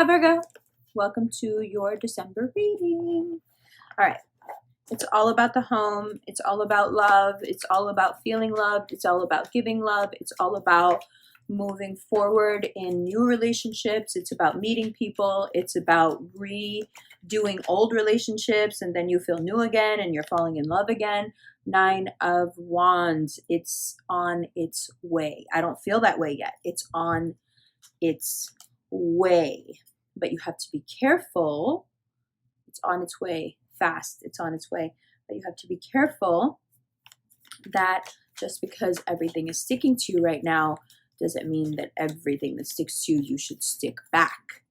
Hi Virgo, welcome to your December reading. All right, it's all about the home, it's all about love, it's all about feeling loved, it's all about giving love, it's all about moving forward in new relationships, it's about meeting people, it's about redoing old relationships and then you feel new again and you're falling in love again. 9 of Wands, it's on its way. I don't feel that way yet. It's on its way, but you have to be careful. It's on its way fast. It's on its way, but you have to be careful that just because everything is sticking to you right now doesn't mean that everything that sticks to you, you should stick back,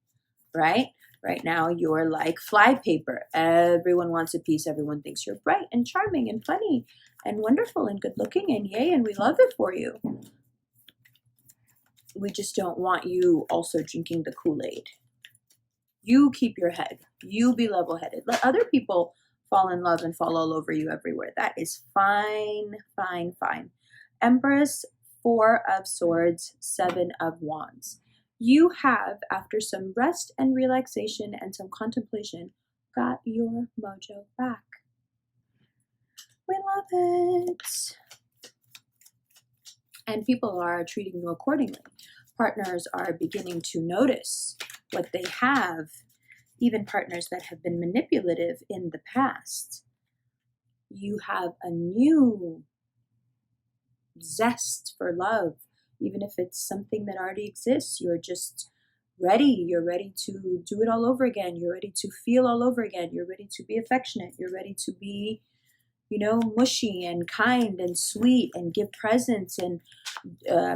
right? Right now, you're like flypaper. Everyone wants a piece. Everyone thinks you're bright and charming and funny and wonderful and good looking and yay, and we love it for you. We just don't want you also drinking the Kool-Aid. You keep your head. You be level-headed. Let other people fall in love and fall all over you everywhere. That is fine, fine, fine. Empress, 4 of Swords, 7 of Wands. You have, after some rest and relaxation and some contemplation, got your mojo back. We love it. And people are treating you accordingly. Partners are beginning to notice what they have, even partners that have been manipulative in the past. You have a new zest for love, even if it's something that already exists. You're just ready. You're ready to do it all over again. You're ready to feel all over again. You're ready to be affectionate. You're ready to be, mushy and kind and sweet and give presents and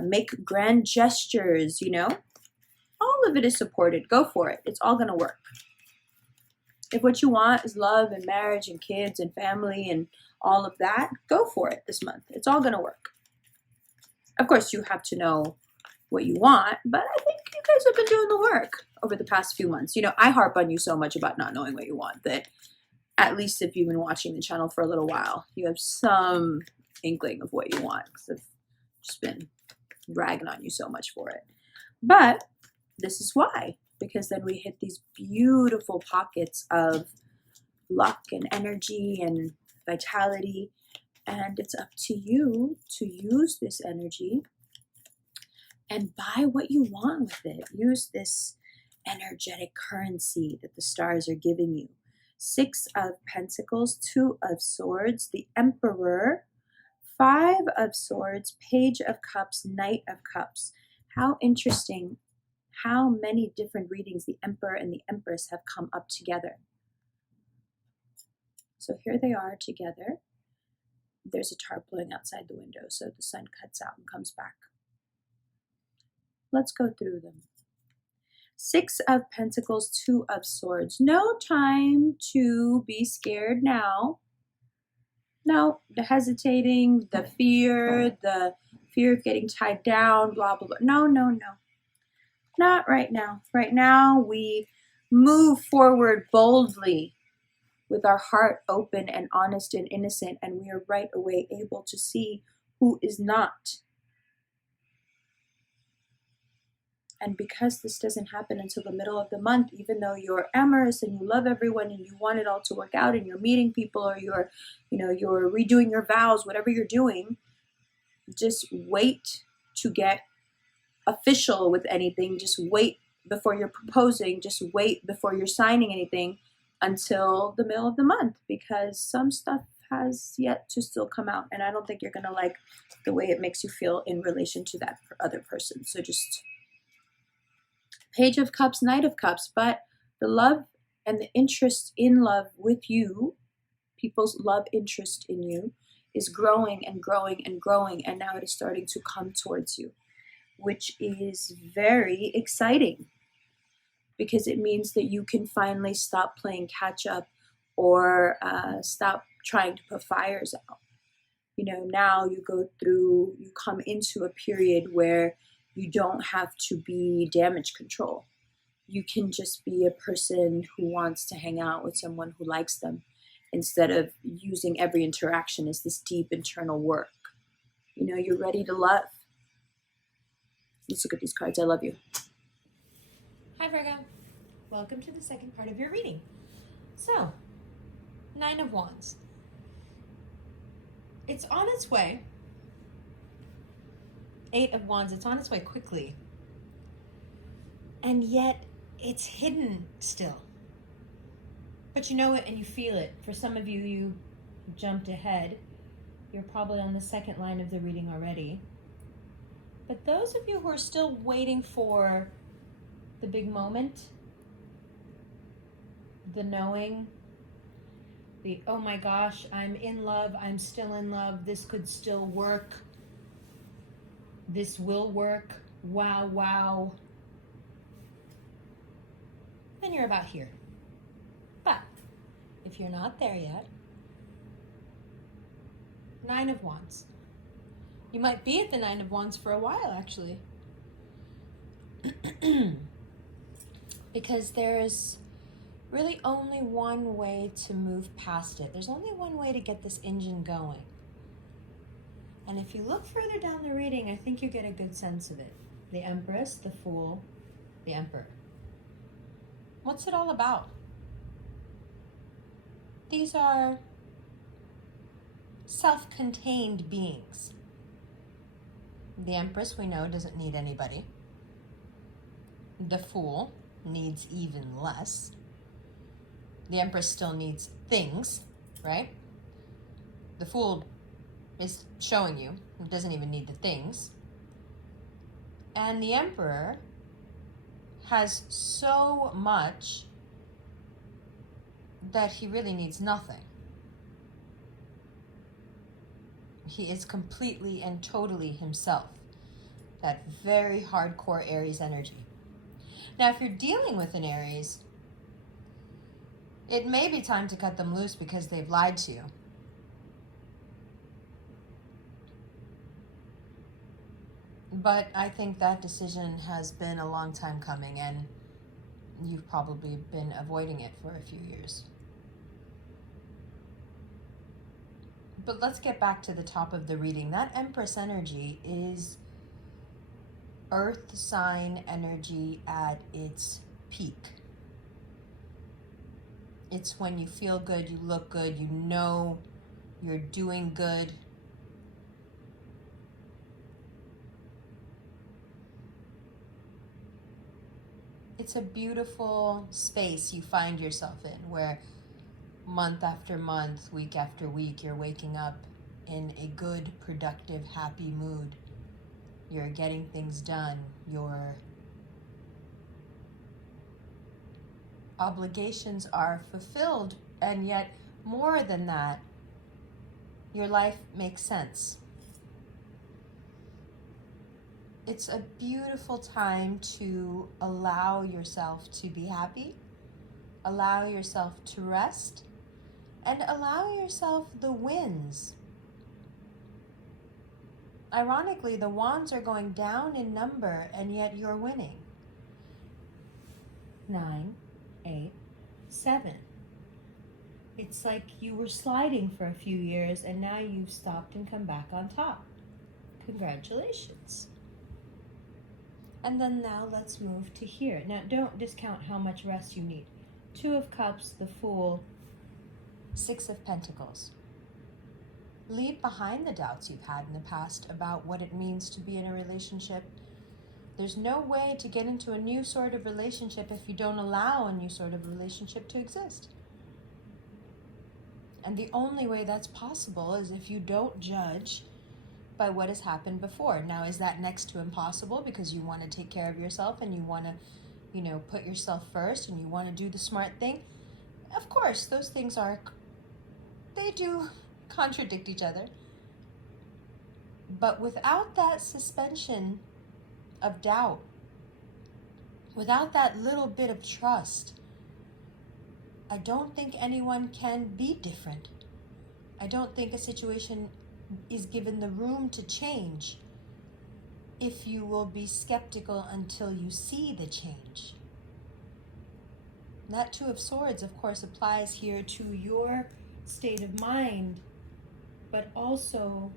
make grand gestures, All of it is supported. Go for it. It's all going to work. If what you want is love and marriage and kids and family and all of that, go for it this month. It's all going to work. Of course, you have to know what you want, but I think you guys have been doing the work over the past few months. I harp on you so much about not knowing what you want that at least if you've been watching the channel for a little while, you have some inkling of what you want because I've just been ragging on you so much for it. But this is why, because then we hit these beautiful pockets of luck and energy and vitality, and it's up to you to use this energy and buy what you want with it. Use this energetic currency that the stars are giving you. 6 of Pentacles, 2 of Swords, the Emperor, 5 of Swords, Page of Cups, Knight of Cups. How interesting how many different readings the Emperor and the Empress have come up together. So here they are together. There's a tarp blowing outside the window, so the sun cuts out and comes back. Let's go through them. 6 of Pentacles, 2 of Swords. No time to be scared now. No, the hesitating, the fear of getting tied down, blah, blah, blah. No, no, no. Not right now. Right now, we move forward boldly with our heart open and honest and innocent, and we are right away able to see who is not. And because this doesn't happen until the middle of the month, even though you're amorous and you love everyone and you want it all to work out and you're meeting people or you're redoing your vows, whatever you're doing, just wait to get official with anything. Just wait before you're proposing. Just wait before you're signing anything until the middle of the month, because some stuff has yet to still come out. And I don't think you're going to like the way it makes you feel in relation to that other person. So just Page of Cups, Knight of Cups, but the love and the interest in love with you, people's love interest in you, is growing and growing and growing, and now it is starting to come towards you, which is very exciting because it means that you can finally stop playing catch up or stop trying to put fires out. Now you come into a period where you don't have to be damage control. You can just be a person who wants to hang out with someone who likes them instead of using every interaction as this deep internal work. You're ready to love. Let's look at these cards. I love you. Hi, Virgo. welcome to the second part of your reading. So, Nine of Wands. It's on its way. Eight of Wands, it's on its way quickly. And yet, it's hidden still. But you know it and you feel it. For some of you, you jumped ahead. You're probably on the second line of the reading already. But those of you who are still waiting for the big moment, the knowing, the, oh my gosh, I'm in love, I'm still in love, this could still work, this will work, wow, wow, then you're about here. But if you're not there yet, Nine of Wands. You might be at the Nine of Wands for a while, actually. Because there's really only one way to move past it. There's only one way to get this engine going. And if you look further down the reading, I think you get a good sense of it. The Empress, the Fool, the Emperor. What's it all about? These are self-contained beings. The Empress, we know, doesn't need anybody. The Fool needs even less. The Empress still needs things, right? The Fool is showing you he doesn't even need the things. And the Emperor has so much that he really needs nothing. He is completely and totally himself. That very hardcore Aries energy. Now, if you're dealing with an Aries, it may be time to cut them loose because they've lied to you. But I think that decision has been a long time coming, and you've probably been avoiding it for a few years. But let's get back to the top of the reading. That Empress energy is Earth sign energy at its peak. It's when you feel good, you look good, you know you're doing good. It's a beautiful space you find yourself in, where month after month, week after week, you're waking up in a good, productive, happy mood. You're getting things done. Your obligations are fulfilled, and yet more than that, your life makes sense. It's a beautiful time to allow yourself to be happy, allow yourself to rest, and allow yourself the wins. Ironically, the wands are going down in number, and yet you're winning. 9, 8, 7. It's like you were sliding for a few years, and now you've stopped and come back on top. Congratulations. And then now let's move to here. Now, don't discount how much rest you need. 2 of Cups, the Fool, 6 of Pentacles. Leave behind the doubts you've had in the past about what it means to be in a relationship. There's no way to get into a new sort of relationship if you don't allow a new sort of relationship to exist. And the only way that's possible is if you don't judge by what has happened before. Now, is that next to impossible because you want to take care of yourself and you want to, put yourself first and you want to do the smart thing? Of course, those things they do contradict each other. But without that suspension of doubt, without that little bit of trust, I don't think anyone can be different. I don't think a situation is given the room to change if you will be skeptical until you see the change. That 2 of Swords, of course, applies here to your state of mind, but also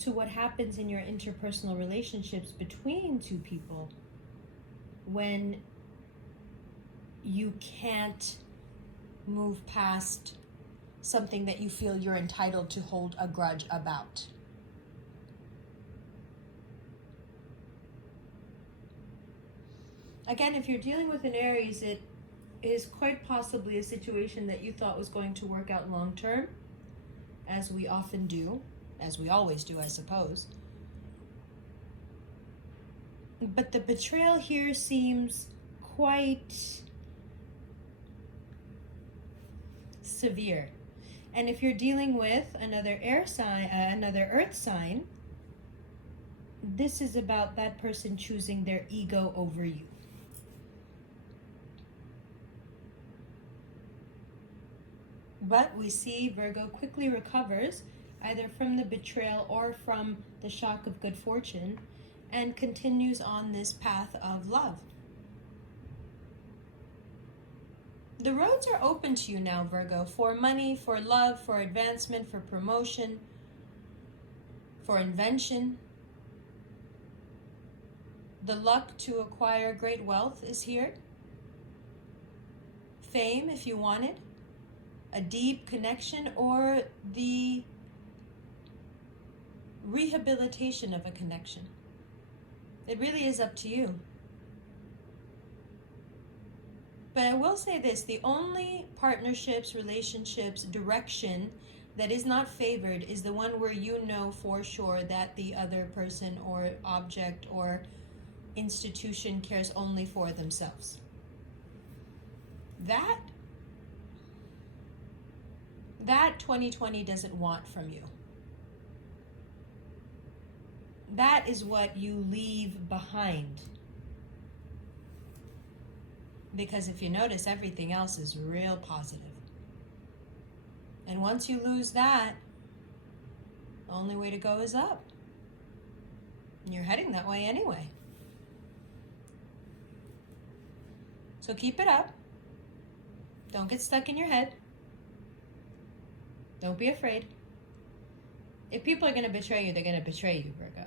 to what happens in your interpersonal relationships between two people when you can't move past something that you feel you're entitled to hold a grudge about. Again, if you're dealing with an Aries, it is quite possibly a situation that you thought was going to work out long term, as we often do, as we always do, I suppose. But the betrayal here seems quite severe. And if you're dealing with another air sign, another earth sign, this is about that person choosing their ego over you. But we see Virgo quickly recovers, either from the betrayal or from the shock of good fortune, and continues on this path of love. The roads are open to you now, Virgo, for money, for love, for advancement, for promotion, for invention. The luck to acquire great wealth is here. Fame, if you want it. A deep connection, or the rehabilitation of a connection. It really is up to you. But I will say this, the only partnerships, relationships, direction that is not favored is the one where you know for sure that the other person or object or institution cares only for themselves. That 2020 doesn't want from you. That is what you leave behind. Because if you notice, everything else is real positive. And once you lose that, the only way to go is up. And you're heading that way anyway. So keep it up. Don't get stuck in your head. Don't be afraid. If people are going to betray you, they're going to betray you, Virgo.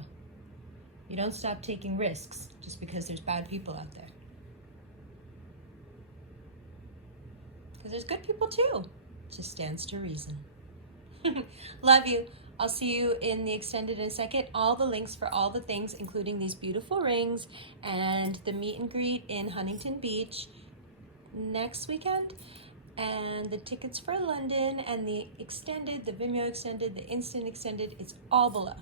You don't stop taking risks just because there's bad people out there. Because there's good people too. It just stands to reason. Love you. I'll see you in the extended in a second. All the links for all the things, including these beautiful rings and the meet and greet in Huntington Beach next weekend, and the tickets for London, and the extended, the Vimeo extended, the instant extended. It's all below.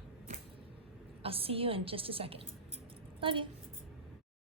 I'll see you in just a second. Love you.